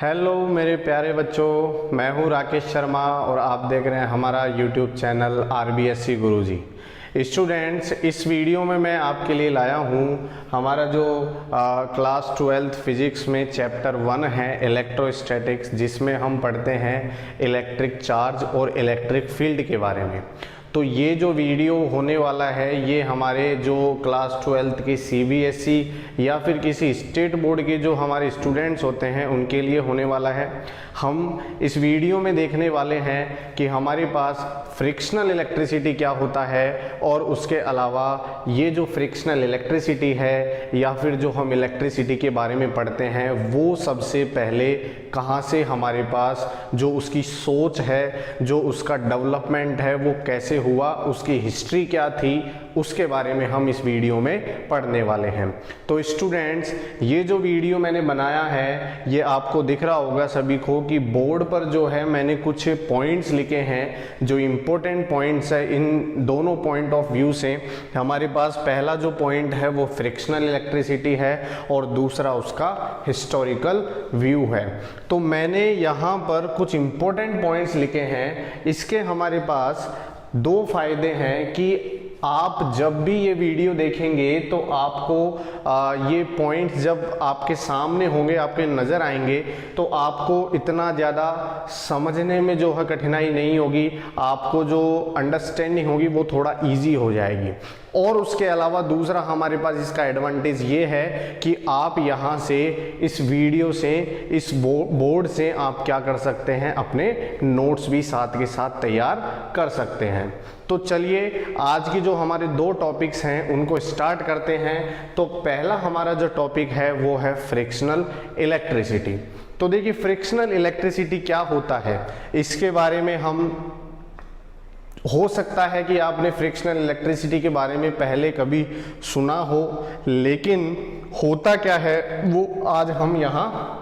Hello मेरे प्यारे बच्चों, मैं हूं राकेश शर्मा और आप देख रहे हैं हमारा यूट्यूब चैनल RBSC गुरुजी। स्टूडेंट्स, इस वीडियो में मैं आपके लिए लाया हूं हमारा जो क्लास 12th फिजिक्स में चैप्टर 1 है इलेक्ट्रोस्टैटिक्स, जिसमें हम पढ़ते हैं इलेक्ट्रिक चार्ज और इलेक्ट्रिक फील्ड के बारे में। तो ये जो वीडियो होने वाला है ये हमारे जो क्लास 12th की CBSE या फिर किसी स्टेट बोर्ड के जो हमारे स्टूडेंट्स होते हैं उनके लिए होने वाला है। हम इस वीडियो में देखने वाले हैं कि हमारे पास फ्रिक्शनल इलेक्ट्रिसिटी क्या होता है, और उसके अलावा ये जो फ्रिक्शनल इलेक्ट्रिसिटी है या फिर जो हम इलेक्ट्रिसिटी के बारे में पढ़ते हैं वो सबसे पहले कहाँ से हमारे पास जो उसकी सोच है, जो उसका डेवलपमेंट है वो कैसे हुआ, उसकी हिस्ट्री क्या थी, उसके बारे में हम इस वीडियो में पढ़ने वाले हैं। तो स्टूडेंट्स, ये जो वीडियो मैंने बनाया है ये आपको दिख रहा होगा सभी को कि बोर्ड पर जो है मैंने कुछ पॉइंट्स लिखे हैं जो इम्पोर्टेंट पॉइंट्स है। इन दोनों पॉइंट ऑफ व्यू से हमारे पास पहला जो पॉइंट है वो फ्रिक्शनल इलेक्ट्रिसिटी है और दूसरा उसका हिस्टोरिकल व्यू है। तो मैंने यहाँ पर कुछ इम्पोर्टेंट पॉइंट्स लिखे हैं। इसके हमारे पास दो फायदे हैं कि आप जब भी ये वीडियो देखेंगे तो आपको ये पॉइंट्स जब आपके सामने होंगे, आपके नज़र आएंगे, तो आपको इतना ज़्यादा समझने में जो है कठिनाई नहीं होगी, आपको जो अंडरस्टैंडिंग होगी वो थोड़ा इजी हो जाएगी। और उसके अलावा दूसरा हमारे पास इसका एडवांटेज ये है कि आप यहाँ से इस वीडियो से, इस बोर्ड से आप क्या कर सकते हैं, अपने नोट्स भी साथ के साथ तैयार कर सकते हैं। तो चलिए आज की जो हमारे दो टॉपिक्स हैं उनको स्टार्ट करते हैं। तो पहला हमारा जो टॉपिक है वो है फ्रिक्शनल इलेक्ट्रिसिटी। तो देखिए फ्रिक्शनल इलेक्ट्रिसिटी क्या होता है, इसके बारे में हम, हो सकता है कि आपने फ्रिक्शनल इलेक्ट्रिसिटी के बारे में पहले कभी सुना हो, लेकिन होता क्या है वो आज हम यहाँ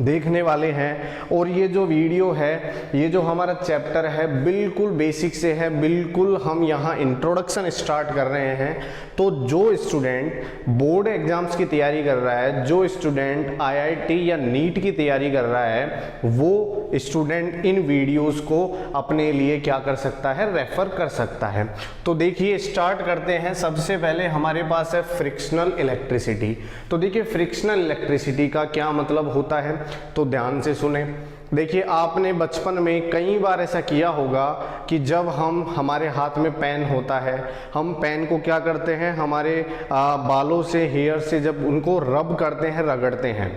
देखने वाले हैं। और ये जो वीडियो है, ये जो हमारा चैप्टर है बिल्कुल बेसिक से है, बिल्कुल हम यहाँ इंट्रोडक्शन स्टार्ट कर रहे हैं। तो जो स्टूडेंट बोर्ड एग्जाम्स की तैयारी कर रहा है, जो स्टूडेंट IIT या नीट की तैयारी कर रहा है, वो स्टूडेंट इन वीडियोस को अपने लिए क्या कर सकता है, रेफर कर सकता है। तो देखिए स्टार्ट करते हैं। सबसे पहले हमारे पास है फ्रिक्शनल इलेक्ट्रिसिटी। तो देखिए फ्रिक्शनल इलेक्ट्रिसिटी का क्या मतलब होता है, तो ध्यान से सुने। देखिए आपने बचपन में कई बार ऐसा किया होगा कि जब हमारे हाथ में पेन होता है, हम पेन को क्या करते हैं, हमारे बालों से, हेयर से जब उनको रब करते हैं, रगड़ते हैं।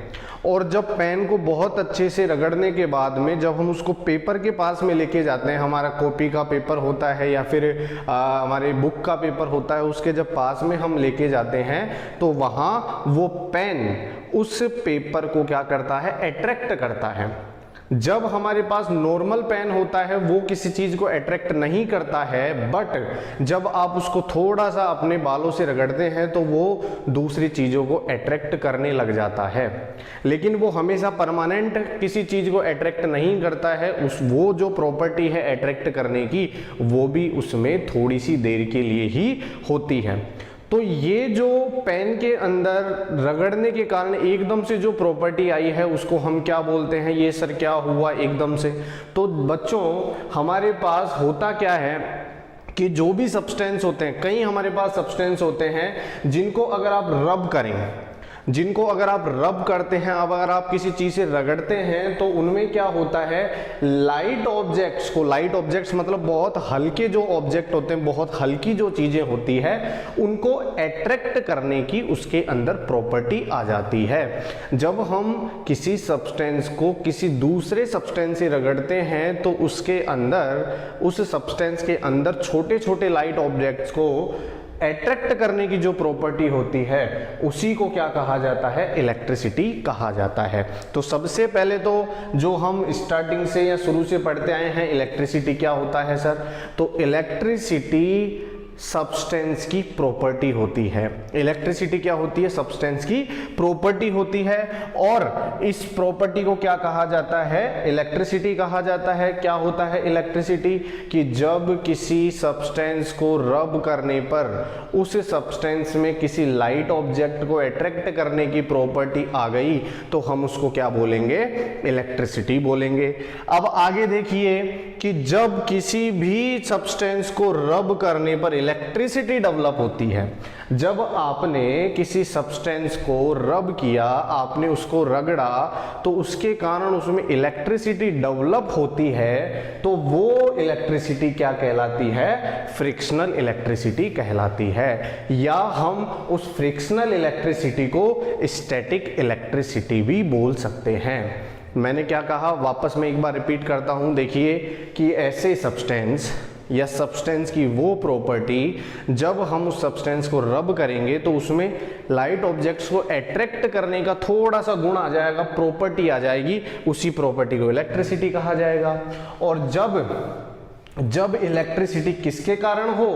और जब पेन को बहुत अच्छे से रगड़ने के बाद में जब हम उसको पेपर के पास में लेके जाते हैं, हमारा कॉपी का पेपर होता है या फिर हमारे बुक का पेपर होता है, उसके जब पास में हम लेके जाते हैं तो वहाँ वो पेन उस पेपर को क्या करता है, अट्रैक्ट करता है। जब हमारे पास नॉर्मल पेन होता है वो किसी चीज को अट्रैक्ट नहीं करता है, बट जब आप उसको थोड़ा सा अपने बालों से रगड़ते हैं तो वो दूसरी चीजों को अट्रैक्ट करने लग जाता है। लेकिन वो हमेशा परमानेंट किसी चीज को अट्रैक्ट नहीं करता है। वो जो प्रॉपर्टी है अट्रैक्ट करने की, वो भी उसमें थोड़ी सी देर के लिए ही होती है। तो ये जो पेन के अंदर रगड़ने के कारण एकदम से जो प्रॉपर्टी आई है उसको हम क्या बोलते हैं, ये सर क्या हुआ एकदम से। तो बच्चों हमारे पास होता क्या है कि जो भी सब्सटेंस होते हैं, कई हमारे पास सब्सटेंस होते हैं जिनको अगर आप रब करें, जिनको अगर आप रब करते हैं, अब अगर आप किसी चीज से रगड़ते हैं तो उनमें क्या होता है, लाइट ऑब्जेक्ट्स को, लाइट ऑब्जेक्ट्स मतलब बहुत हल्के जो ऑब्जेक्ट होते हैं, बहुत हल्की जो चीजें होती है, उनको अट्रैक्ट करने की उसके अंदर प्रॉपर्टी आ जाती है। जब हम किसी सब्सटेंस को किसी दूसरे सब्सटेंस से रगड़ते हैं तो उसके अंदर, उस सब्सटेंस के अंदर छोटे छोटे लाइट ऑब्जेक्ट्स को अट्रैक्ट करने की जो प्रॉपर्टी होती है उसी को क्या कहा जाता है, इलेक्ट्रिसिटी कहा जाता है। तो सबसे पहले तो जो हम स्टार्टिंग से या शुरू से पढ़ते आए हैं, इलेक्ट्रिसिटी क्या होता है सर, तो इलेक्ट्रिसिटी सब्सटेंस की प्रॉपर्टी होती है। इलेक्ट्रिसिटी क्या होती है? सब्सटेंस की प्रॉपर्टी होती है। और इस प्रॉपर्टी को क्या कहा जाता है? इलेक्ट्रिसिटी कहा जाता है। क्या होता है इलेक्ट्रिसिटी? कि जब किसी सब्सटेंस को रब करने पर उस सब्सटेंस में किसी लाइट ऑब्जेक्ट को अट्रैक्ट करने की प्रॉपर्टी आ गई तो हम उसको क्या बोलेंगे? इलेक्ट्रिसिटी बोलेंगे। अब आगे देखिए कि जब किसी भी सब्सटेंस को रब करने पर इलेक्ट्रिसिटी डेवलप होती है। जब आपने किसी सब्सटेंस को रब किया, आपने उसको रगड़ा, तो उसके कारण उसमें इलेक्ट्रिसिटी डेवलप होती है, तो वो इलेक्ट्रिसिटी क्या कहलाती है? फ्रिक्शनल इलेक्ट्रिसिटी कहलाती है। या हम उस फ्रिक्शनल इलेक्ट्रिसिटी को स्टैटिक इलेक्ट्रिसिटी भी बोल सकते हैं। मैंने क्या कहा? वापस मैं एक बार रिपीट करता हूं। देखिए कि ऐसे सब्सटेंस या सब्सटेंस की वो प्रॉपर्टी, जब हम उस सब्सटेंस को रब करेंगे तो उसमें लाइट ऑब्जेक्ट्स को अट्रैक्ट करने का थोड़ा सा गुण आ जाएगा, प्रॉपर्टी आ जाएगी, उसी प्रॉपर्टी को इलेक्ट्रिसिटी कहा जाएगा। और जब इलेक्ट्रिसिटी किसके कारण हो?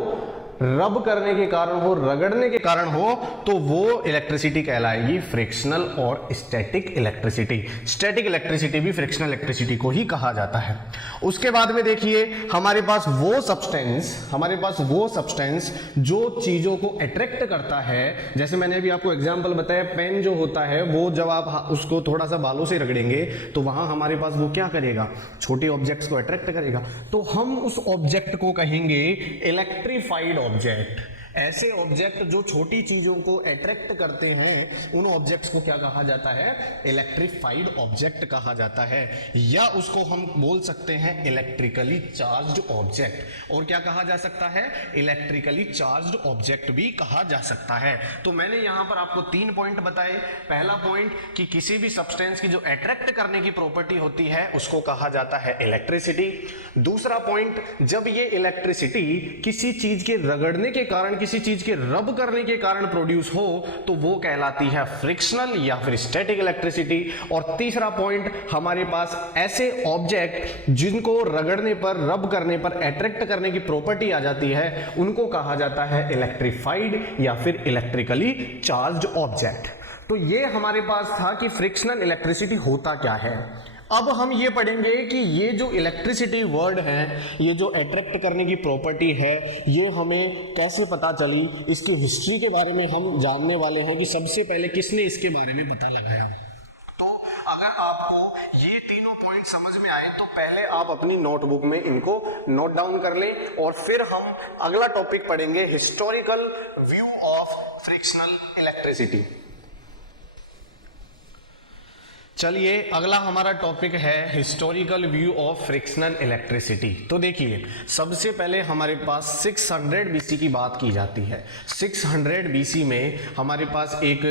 रब करने के कारण हो, रगड़ने के कारण हो, तो वो इलेक्ट्रिसिटी कहलाएगी फ्रिक्शनल और स्टैटिक इलेक्ट्रिसिटी। स्टैटिक इलेक्ट्रिसिटी भी फ्रिक्शनल इलेक्ट्रिसिटी को ही कहा जाता है। उसके बाद में देखिए हमारे पास वो सब्सटेंस जो चीजों को अट्रैक्ट करता है। जैसे मैंने अभी आपको एग्जांपल बताया, पेन जो होता है वो जब आप उसको थोड़ा सा बालों से रगड़ेंगे तो वहां हमारे पास वो क्या करेगा? छोटे ऑब्जेक्ट्स को अट्रैक्ट करेगा। तो हम उस ऑब्जेक्ट को कहेंगे इलेक्ट्रीफाइड ऑब्जेक्ट। ऐसे ऑब्जेक्ट जो छोटी चीजों को अट्रैक्ट करते हैं, उन ऑब्जेक्ट्स को क्या कहा जाता है? इलेक्ट्रीफाइड ऑब्जेक्ट कहा जाता है। या उसको हम बोल सकते हैं इलेक्ट्रिकली चार्ज्ड ऑब्जेक्ट। और क्या कहा जा सकता है? इलेक्ट्रिकली चार्ज्ड ऑब्जेक्ट भी कहा जा सकता है। तो मैंने यहां पर आपको 3 पॉइंट बताए। पहला पॉइंट कि किसी भी सब्सटेंस की जो अट्रैक्ट करने की प्रॉपर्टी होती है उसको कहा जाता है इलेक्ट्रिसिटी। दूसरा पॉइंट, जब ये इलेक्ट्रिसिटी किसी चीज के रगड़ने के कारण, किसी चीज के रब करने के कारण प्रोड्यूस हो, तो वो कहलाती है फ्रिक्शनल या फिर स्टैटिक इलेक्ट्रिसिटी। और तीसरा पॉइंट, हमारे पास ऐसे ऑब्जेक्ट जिनको रगड़ने पर, रब करने पर अट्रैक्ट करने की प्रॉपर्टी आ जाती है, उनको कहा जाता है इलेक्ट्रीफाइड या फिर इलेक्ट्रिकली चार्ज्ड ऑब्जेक्ट। तो ये हमारे पास था कि फ्रिक्शनल इलेक्ट्रिसिटी होता क्या है। अब हम ये पढ़ेंगे कि ये जो इलेक्ट्रिसिटी वर्ड है, ये जो अट्रैक्ट करने की प्रॉपर्टी है, ये हमें कैसे पता चली, इसकी हिस्ट्री के बारे में हम जानने वाले हैं कि सबसे पहले किसने इसके बारे में पता लगाया। तो अगर आपको ये तीनों पॉइंट समझ में आए तो पहले आप अपनी नोटबुक में इनको नोट डाउन कर लें, और फिर हम अगला टॉपिक पढ़ेंगे historical view of frictional electricity. चलिए अगला हमारा टॉपिक है historical view of frictional electricity. तो देखिए सबसे पहले हमारे पास 600 बीसी की बात की जाती है। 600 बीसी में हमारे पास एक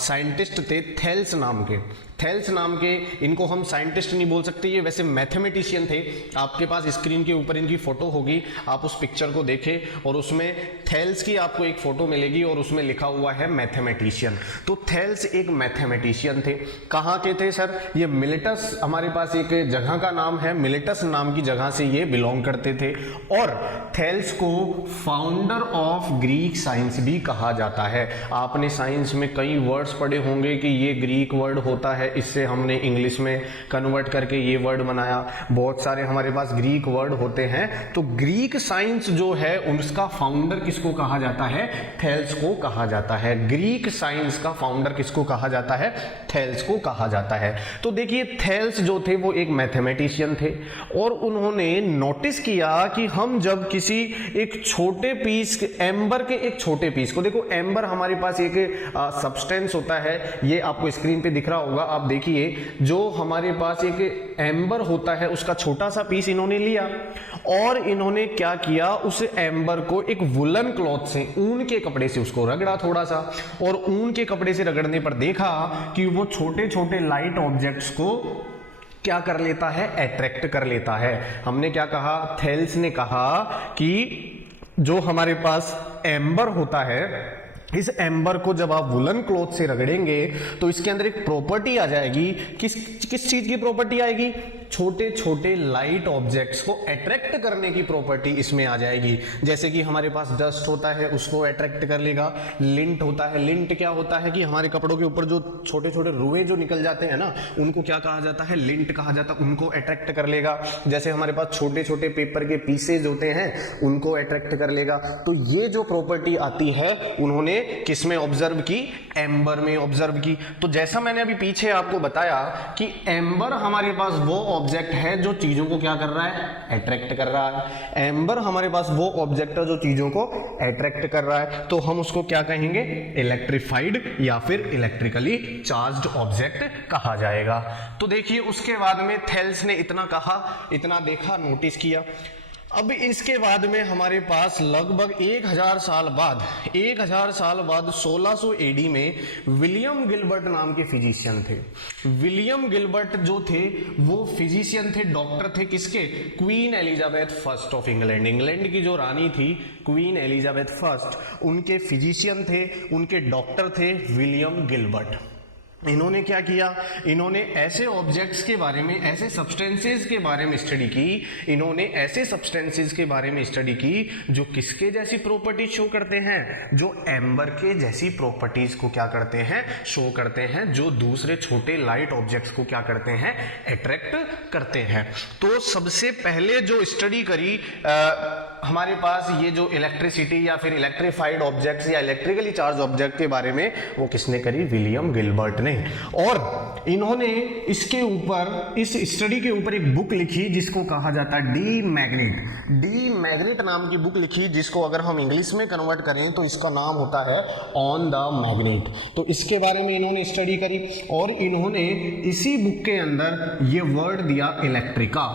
साइंटिस्ट थे थेल्स नाम के। इनको हम साइंटिस्ट नहीं बोल सकते, ये वैसे मैथमेटिशियन थे। आपके पास स्क्रीन के ऊपर इनकी फोटो होगी, आप उस पिक्चर को देखें और उसमें थेल्स की आपको एक फोटो मिलेगी और उसमें लिखा हुआ है मैथमेटिशियन। तो थेल्स एक मैथमेटिशियन थे। कहाँ के थे सर? ये मिलेटस, हमारे पास एक जगह का नाम है, मिलेटस नाम की जगह से ये बिलोंग करते थे। और थेल्स को फाउंडर ऑफ ग्रीक साइंस भी कहा जाता है। आपने साइंस में कई वर्ड्स पढ़े होंगे कि ये ग्रीक वर्ड होता है, इससे हमने इंग्लिश में कन्वर्ट करके ये वर्ड बनाया। बहुत सारे हमारे पास ग्रीक वर्ड होते हैं। तो ग्रीक साइंस जो है उसका फाउंडर किसको कहा जाता है? थेल्स को कहा जाता है। ग्रीक साइंस का फाउंडर किसको कहा जाता है? थेल्स को कहा जाता है। तो देखिए थेल्स जो थे वो एक मैथमेटिशियन थे और उन्होंने नोटिस किया कि हम जब किसी एक छोटे पीस, एम्बर के एक छोटे पीस को, देखो एम्बर हमारे पास एक सब्सटेंस होता है, ये आपको स्क्रीन पे दिख रहा होगा, आप देखिए जो हमारे पास एक एम्बर होता है उसका छोटा सा पीस इन्होंने लिया और इन्होंने क्या किया, उस एम्बर को एक वुलन क्लॉथ से, ऊन के कपड़े से उसको रगड़ा थोड़ा सा, और ऊन के कपड़े से रगड़ने पर देखा कि वो छोटे छोटे लाइट ऑब्जेक्ट्स को क्या कर लेता है? अट्रैक्ट कर लेता है। हमने क्या कहा? थेल्स ने कहा कि जो हमारे पास एम्बर होता है, इस एम्बर को जब आप वुलन क्लॉथ से रगड़ेंगे तो इसके अंदर एक प्रॉपर्टी आ जाएगी। किस चीज की प्रॉपर्टी आएगी? छोटे छोटे लाइट ऑब्जेक्ट्स को अट्रैक्ट करने की प्रॉपर्टी इसमें आ जाएगी। जैसे कि हमारे पास डस्ट होता है उसको अट्रैक्ट कर लेगा, लिंट होता है। लिंट क्या होता है कि हमारे कपड़ों के ऊपर जो छोटे छोटे रुएं जो निकल जाते हैं ना, उनको क्या कहा जाता है? लिंट कहा जाता है। उनको अट्रैक्ट कर लेगा। जैसे हमारे पास छोटे छोटे पेपर के पीसेज होते हैं उनको अट्रैक्ट कर लेगा। तो ये जो प्रॉपर्टी आती है उन्होंने किसमें ऑब्जर्व की? एम्बर में ऑब्जर्व की। तो जैसा मैंने अभी पीछे आपको बताया कि एम्बर हमारे पास वो ऑब्जेक्ट है जो चीजों को क्या कर रहा है? अट्रैक्ट कर रहा है। एम्बर हमारे पास वो ऑब्जेक्ट है जो चीजों को अट्रैक्ट कर रहा है। तो हम उसको क्या कहेंगे? इलेक्ट्रिफाइड या फिर इलेक्ट्रिकली चार्ज्ड ऑब्जेक्ट कहा जाएगा। तो देखिए उसके बाद में थेल्स ने इतना कहा, इतना देखा, नोटिस किया। अब इसके बाद में हमारे पास लगभग 1000 साल बाद 1600 एडी में विलियम गिलबर्ट नाम के फिजिशियन थे। विलियम गिलबर्ट जो थे वो फिजिशियन थे, डॉक्टर थे। किसके? Queen Elizabeth first of England. England की जो रानी थी क्वीन एलिजाबेथ फर्स्ट, उनके फिजिशियन थे, उनके डॉक्टर थे विलियम गिलबर्ट। इन्होंने क्या किया? इन्होंने ऐसे ऑब्जेक्ट्स के बारे में, ऐसे सब्सटेंसेस के बारे में स्टडी की। इन्होंने ऐसे सब्सटेंसेस के बारे में स्टडी की जो किसके जैसी प्रॉपर्टीज शो करते हैं? जो एम्बर के जैसी प्रॉपर्टीज को क्या करते हैं? शो करते हैं। जो दूसरे छोटे लाइट ऑब्जेक्ट्स को क्या करते हैं? अट्रैक्ट करते हैं। तो सबसे पहले जो स्टडी करी हमारे पास ये जो इलेक्ट्रिसिटी या फिर इलेक्ट्रिफाइड ऑब्जेक्ट्स या इलेक्ट्रिकली चार्ज ऑब्जेक्ट के बारे में, वो किसने करी? विलियम गिलबर्ट ने। और इन्होंने इसके ऊपर, इस स्टडी के ऊपर एक बुक लिखी जिसको कहा जाता है डी मैग्नेट नाम की बुक लिखी, जिसको अगर हम इंग्लिश में कन्वर्ट करें तो इसका नाम होता है ऑन द मैग्नेट। तो इसके बारे में इन्होंने स्टडी करी और इन्होंने इसी बुक के अंदर ये वर्ड दिया इलेक्ट्रिका।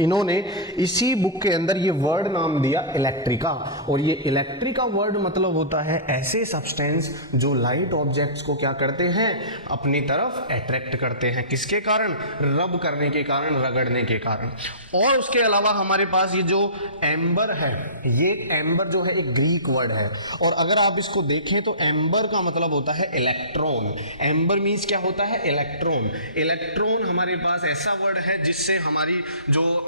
इन्होंने इसी बुक के अंदर ये वर्ड नाम दिया इलेक्ट्रिका। और ये इलेक्ट्रिका वर्ड मतलब होता है ऐसे सब्सटेंस जो लाइट ऑब्जेक्ट्स को क्या करते हैं? अपनी तरफ अट्रैक्ट करते हैं। किसके कारण? रब करने के कारण, रगड़ने के कारण। और उसके अलावा हमारे पास ये जो एम्बर है, ये एम्बर जो है एक ग्रीक वर्ड है। और अगर आप इसको देखें तो एम्बर का मतलब होता है इलेक्ट्रॉन। एम्बर मीन्स क्या होता है? इलेक्ट्रॉन। इलेक्ट्रॉन हमारे पास ऐसा वर्ड है जिससे हमारी जो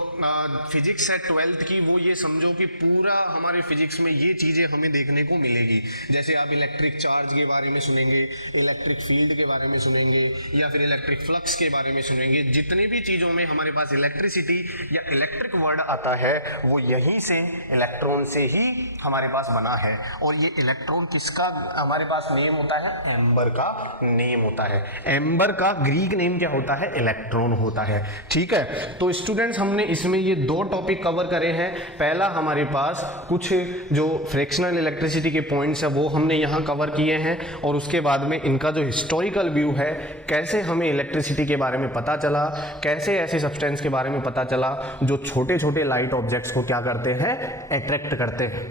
फिजिक्स है 12th की, वो ये समझो कि पूरा हमारे फिजिक्स में ये चीजें हमें देखने को मिलेगी। जैसे आप इलेक्ट्रिक चार्ज के बारे में सुनेंगे, इलेक्ट्रिक फील्ड के बारे में सुनेंगे, या फिर इलेक्ट्रिक फ्लक्स के बारे में सुनेंगे। जितनी भी चीजों में हमारे पास इलेक्ट्रिसिटी या इलेक्ट्रिक वर्ड आता है वो यहीं से, इलेक्ट्रॉन से ही हमारे पास बना है। और ये इलेक्ट्रॉन किसका हमारे पास नेम होता है? एम्बर का नेम होता है। एम्बर का ग्रीक नेम क्या होता है? इलेक्ट्रॉन होता है। ठीक है, तो स्टूडेंट्स हमने इसमें ये दो टॉपिक कवर करे हैं। पहला हमारे पास कुछ जो फ्रैक्शनल इलेक्ट्रिसिटी के पॉइंट्स है वो हमने यहाँ कवर किए हैं, और उसके बाद में इनका जो हिस्टोरिकल व्यू है, कैसे हमें इलेक्ट्रिसिटी के बारे में पता चला, कैसे ऐसे सब्सटेंस के बारे में पता चला जो छोटे छोटे लाइट ऑब्जेक्ट्स को क्या करते हैं? अट्रैक्ट करते हैं।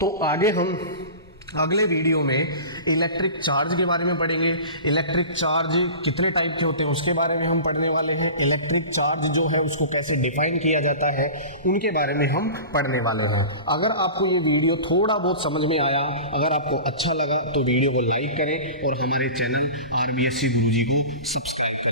तो आगे हम अगले वीडियो में इलेक्ट्रिक चार्ज के बारे में पढ़ेंगे। इलेक्ट्रिक चार्ज कितने टाइप के होते हैं उसके बारे में हम पढ़ने वाले हैं। इलेक्ट्रिक चार्ज जो है उसको कैसे डिफाइन किया जाता है उनके बारे में हम पढ़ने वाले हैं। अगर आपको ये वीडियो थोड़ा बहुत समझ में आया, अगर आपको अच्छा लगा तो वीडियो को लाइक करें और हमारे चैनल RBSC गुरुजी को सब्सक्राइब करें।